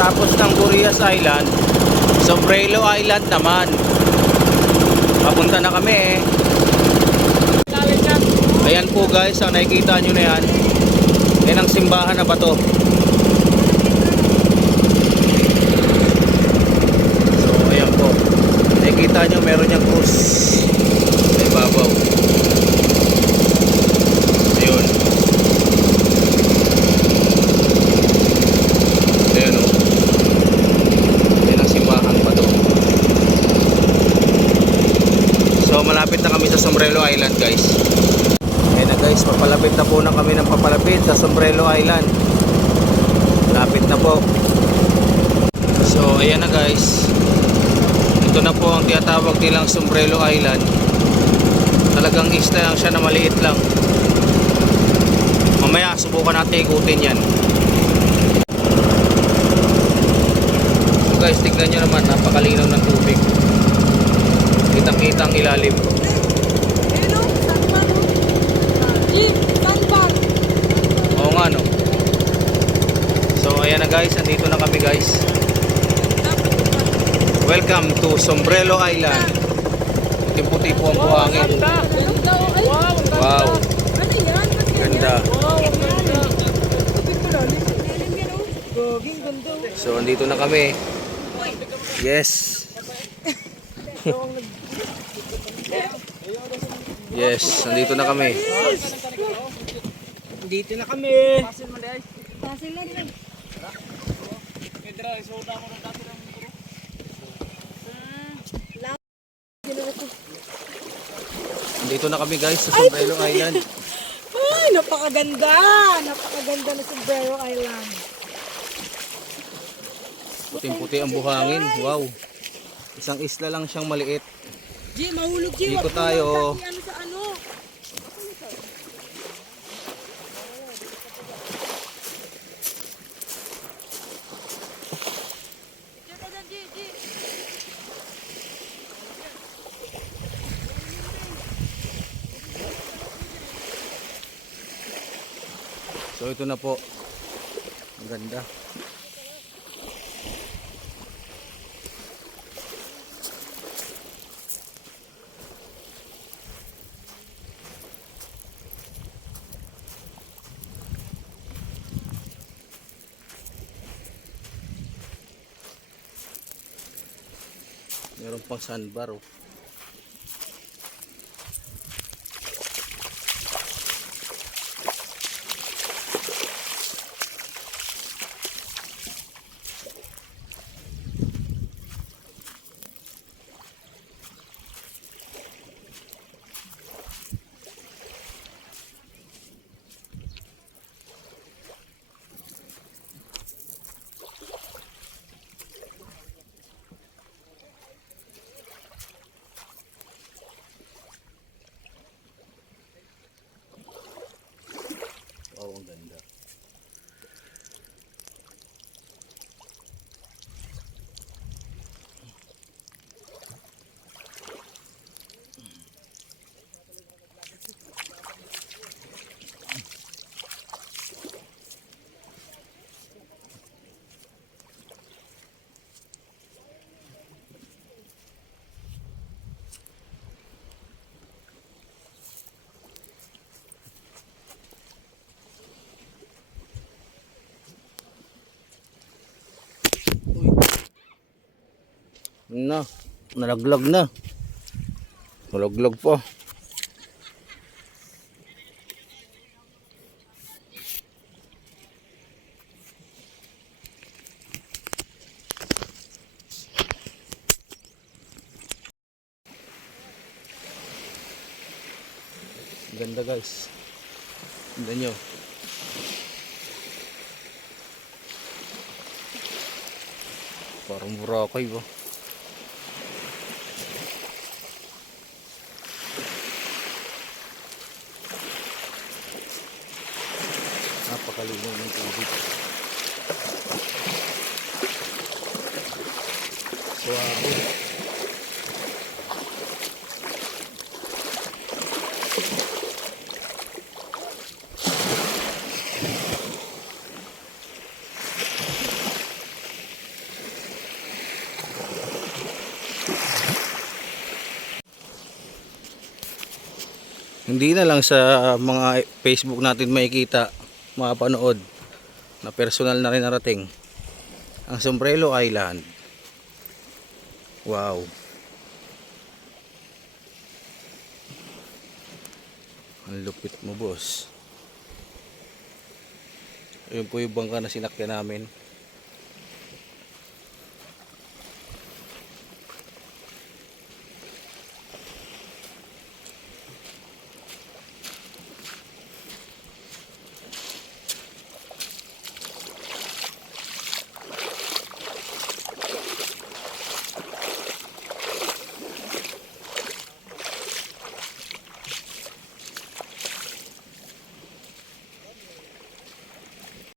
Pagkatapos ng Burias Island, Sombrero Island naman. Papunta na kami eh. Ayan po guys, ang nakikita nyo na yan. Yan ang simbahan na bato. So ayan po. Nakikita nyo meron niyang krus sa ibabaw. Ayun. Ayan o. Yan ang simbahan bato. So malapit na kami sa Sombrero Island guys. Ayan na guys, papalapit na po na kami ng papalapit sa Sombrero Island. Lapit na po. So ayan na guys. Ito na po ang tinatawag nilang Sombrero Island. Talagang isla lang siya na maliit lang. Mamaya subukan natin ikutin yan. So guys, tignan nyo naman, napakalinaw ng tubig. Kitang kita ang ilalim. Oo nga no. So ayan na guys, andito na kami guys. Welcome to Sombrero Island. Puti-puti po ang buhangin. Wow. Ganda. So andito na kami. Yes. Yes, andito na kami. Dito na kami. Pasil lang din. Andito na kami guys sa Sombrero Island. Ay, napakaganda. Napakaganda na Sombrero Island. Puting-puti ang buhangin. Wow. Isang isla lang siyang maliit. G, mahulog G. Dito tayo. Ano sa ano? So ito na po. Ang ganda. Meron pang sandbar oh. Oh, ang ganda. Na, nalaglag na. Nalaglag pa. Ganda guys. Ganda nyo. Parang Boracay ba? Napakalinaw ng tubig. Wow. Hindi na lang sa mga Facebook natin makikita, mapanood na personal na rin narating ang Sombrero Island. Wow. Ang lupit mo, boss. Ayun po yung bangka na sinakyan namin.